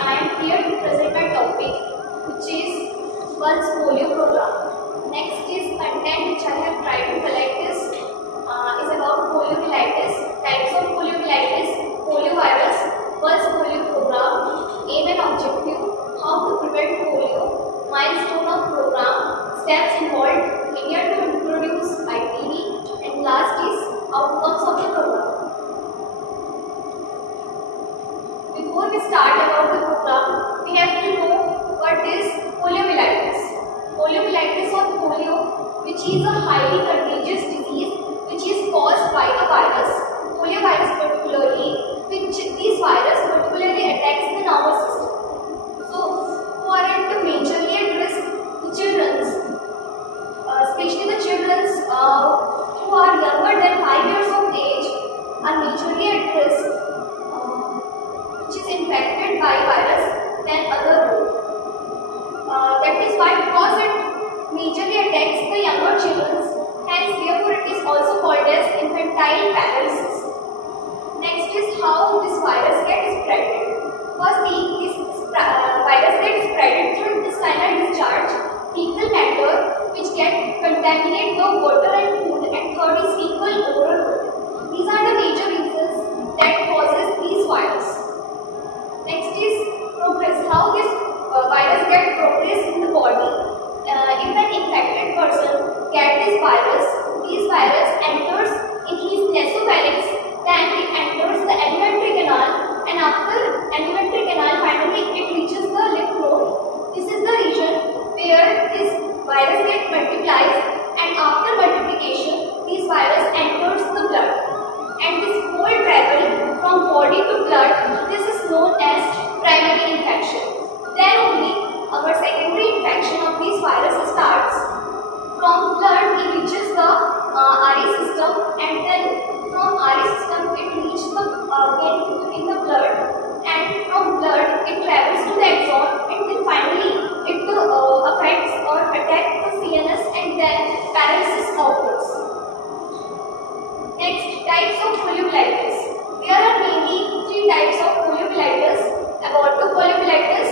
I am here to present my topic, which is World's Polio Program. Next is content which I have tried to collect is about poliomyelitis, types of poliomyelitis, poliovirus, World's Polio Program, aim and objective, how to prevent polio, milestone of program, steps involved, failure to introduce IPV, and last is outcomes of the program. Before we start about the program, we have to know what is poliomyelitis. Poliomyelitis or polio, which is a highly contagious disease which is caused by the virus, poliovirus particularly, which this virus particularly attacks the nervous system. So, who are majorly at risk? The children, especially the children who are younger than 5 years of age are majorly at risk, which is infected by virus than other group. That is why, because it majorly attacks the younger children, hence therefore it is also called as infantile paralysis. Next is how this virus gets spread. Firstly, this virus gets spread through intestinal discharge, fecal matter which get contaminate the water and food, and third is fecal oral food. These are the major reasons that causes these virus. Next is progress. How this virus gets progress in the body. If an infected person gets this virus enters in his nasopharynx, then it enters the alimentary canal, and after alimentary canal finally it reaches the lymph node. This is the region where this virus gets multiplies, and after multiplication this virus enters the blood, and this whole travel from body to blood, this is known as primary infection. Then only our secondary infection of this virus starts. From blood it reaches the RE system, and then from RE system it reaches the in the blood, and from blood it travels to the axon, and then finally it affects or attacks the CNS, and then paralysis occurs. Next, types of poliomyelitis. There are mainly 3 types of poliomyelitis: abortive poliomyelitis,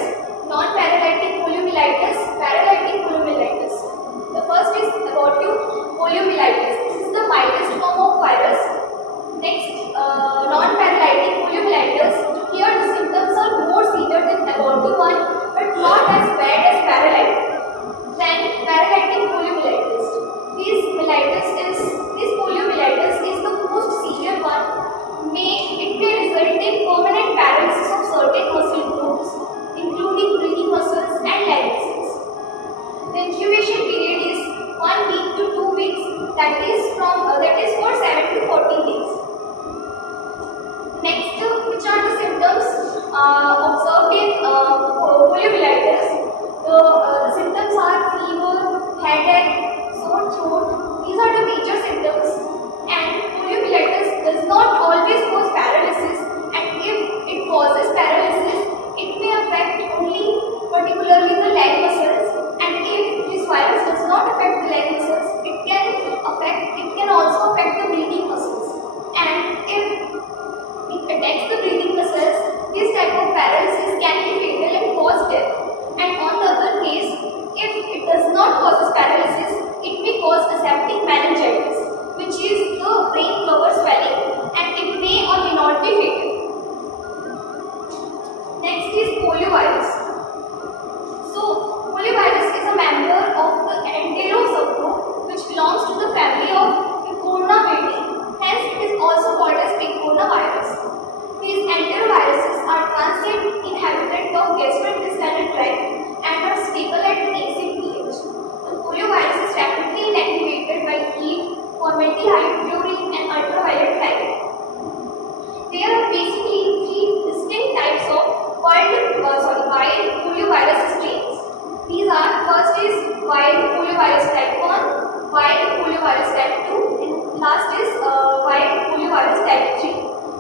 non-paralytic poliomyelitis, paralytic poliomyelitis. The first is abortive poliomyelitis. This is the mildest form of virus. Next, non-paralytic poliomyelitis. Here the symptoms are more severe than abortive one, but not as bad as paralytic. Then paralytic poliomyelitis. This poliomyelitis is the most severe one. It may result in permanent paralysis of certain muscle groups, including breathing muscles and leg muscles. The incubation period is 1 week to 2 weeks. That is for 7 to 14 days. Next, which are the symptoms observed in poliomyelitis? The symptoms are fever, headache, sore throat. These are the major symptoms. And poliomyelitis does not always cause paralysis. And if it causes paralysis, it may affect only particularly the leg muscles. And if this virus does not affect the leg muscles, it can also affect the breathing muscles. And if it attacks the breathing muscles, this type of paralysis can be fatal and cause death. And on the other case, if it does not cause paralysis, it may cause aseptic meningitis, which is the brain cover swelling, and it may or may not be fatal. Next is poliovirus. So, poliovirus is a member of the entero subgroup which belongs to the family of picornavirus. Hence, it is also called as picornavirus. These enteroviruses are transient inhabitants of gastrointestinal tract and are stable at acid pH. The poliovirus is rapidly inactivated by heat, formaldehyde, chlorine, and ultraviolet light. There are basically 3 distinct types of wild poliovirus strains. These are: first is wild poliovirus type 1, wild poliovirus type 2, and last is wild poliovirus type 3.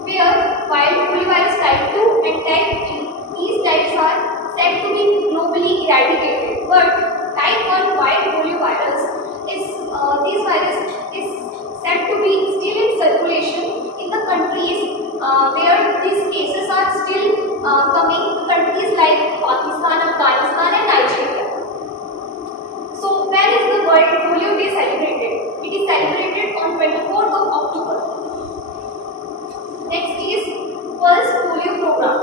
Where wild poliovirus type 2 and type 3, these types are said to be globally eradicated, but type 1 wild poliovirus is this virus is said to be still in circulation in the countries where these cases are still coming, the countries like Pakistan, Afghanistan and Nigeria. So when is the World Polio Day celebrated? It is celebrated on 24th of October. Next is Pulse Polio Program.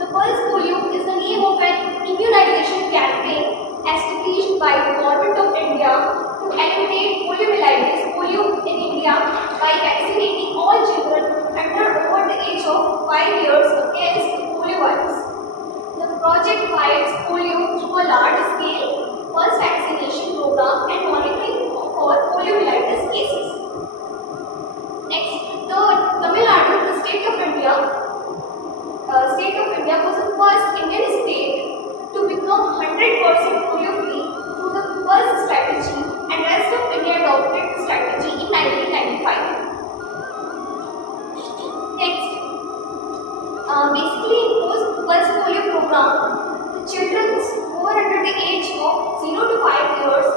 The Pulse Polio is the name of an immunization campaign established by the Government of India to eliminate poliomyelitis, polio in India by vaccinating all children under over the age of 5 years against poliovirus. The project fights polio through a large-scale pulse vaccination program and monitoring for poliomyelitis cases. Next, the Tamil Nadu, the state of India was the first Indian state to become 100% polio free through the pulse strategy, and rest of India adopted the strategy in 1995. Next, basically in pulse polio program, the children who are under the age of 0 to 5 years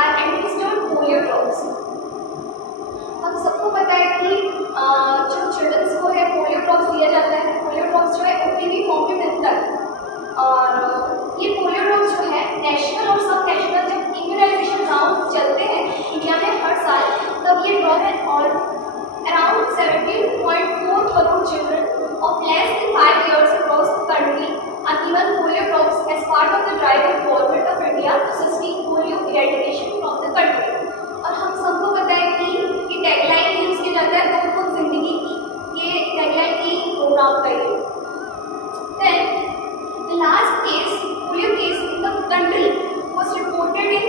are administered polio drops. हम सबको पता है कि जो children's को है polio drops दिया जाता है. पोलियो ड्रॉप्स जो है ओपीवी फॉर्म में मिलता है, और ये पोलियो ड्रॉप्स जो है नेशनल और सब नेशनल जब इम्यूनाइजेशन राउंड चलते हैं इंडिया में हर साल, तब ये ड्रॉप है और around 17.4 crore children of less than 5 years across the country are given polio drops as part of the drive of Government of India to sustain polio eradication from the country. और हम सबको पता है कि ये टैगलाइन यूज किया जाता है बहुत जिंदगी की, ये टैगलाइन की प्रोग्राम का ही. Then the last case, polio case in the country was reported in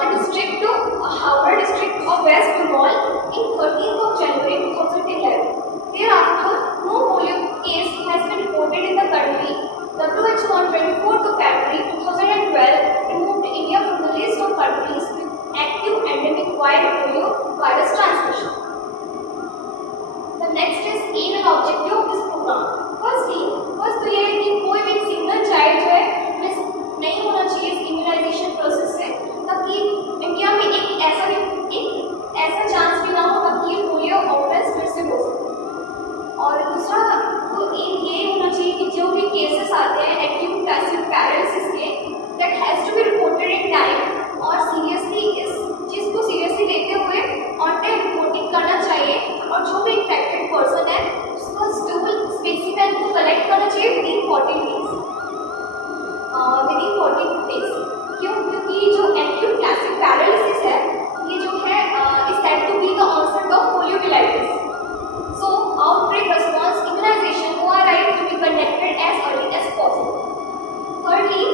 the district of Howrah district of West Bengal in 13th of January 2011. Thereafter, no polio case has been reported in the country. WHO on 24th of February 2012 removed India from the list of countries with active endemic wild polio virus transmission. The next is aim and objective of this program. First तो ये है कि कोई भी single child जो है miss नहीं होना चाहिए इस इम्यूनाइजेशन प्रोसेस से, ताकि इंडिया में एक ऐसा चांस भी ना हो ताकि ये पोलियो आउटब्रेक फिर से हो सके. और दूसरा तो ये होना चाहिए कि जो भी केसेस आते हैं एक्यूट पैसिव पैरालिसिस के, that has to be reported in time, और सीरियसली इस चीज़ को सीरियसली लेते हुए ऑन टाइम रिपोर्टिंग करना चाहिए. और जो भी इन्फेक्टेड पर्सन है उसका स्टूल स्पेसिमेन को कलेक्ट करना चाहिए विदिन 14 डेज. क्यों? क्योंकि जो एक्यूट पैसिव पैरालिसिस है ये जो है is said to be the onset of poliomyelitis. So, outbreak response immunization ORI to be conducted as early as possible. Thirdly,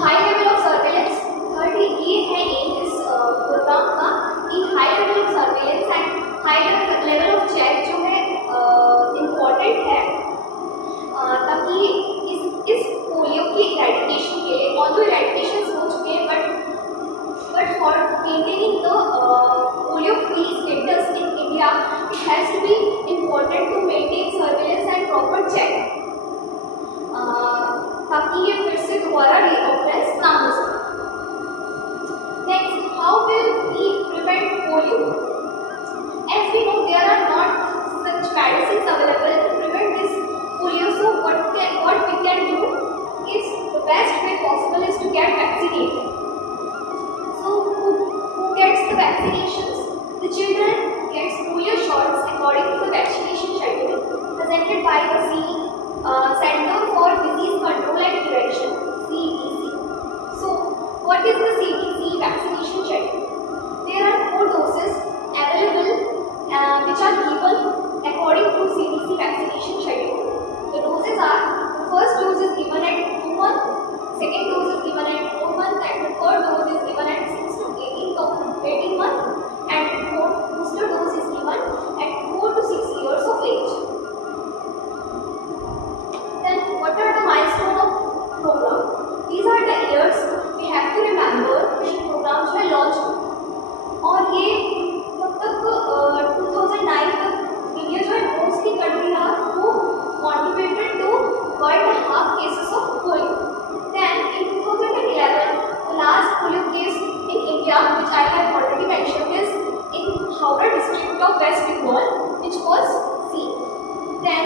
high level of surveillance. Thirdly, ये है इस प्रोग्राम का कि high level of surveillance and high level of check जो है important है, ताकि इस पोलियो की इरेडिकेशन के लिए, ऑल्दो इरेडिकेशन हो चुके हैं, but for maintaining the polio free status in India, it has to be important to maintain surveillance and proper check, ताकि ये फिर से दोबारा reoccurrence ना हो सके. Next, how will we prevent polio? As we know, there are not such medicines available to prevent this polio. So what we can do is the best way possible is to get vaccinated. So who gets the vaccinations? The children gets polio shots according to the vaccination schedule presented by the Center for Disease Control and Prevention (CDC). So what is the CDC vaccination schedule? There are 4 doses available which are given according to CDC vaccination schedule. The doses are: the first dose is given at 2 months, second dose is given at 4 months, and the third dose is given at 6 to 18 months, and the fourth booster dose is given at 4 to 6 years of age. Then what are the milestones of program? These are the years we have to remember which program जो है launch हुआ, और ये तब तक 2009 तक India जो है मोस्टली कंट्री रहा who contributed to 1.5 cases of polio. Then in 2011, the last polio case in India, which I have already mentioned, is in Howrah district of West Bengal, which was seen. Then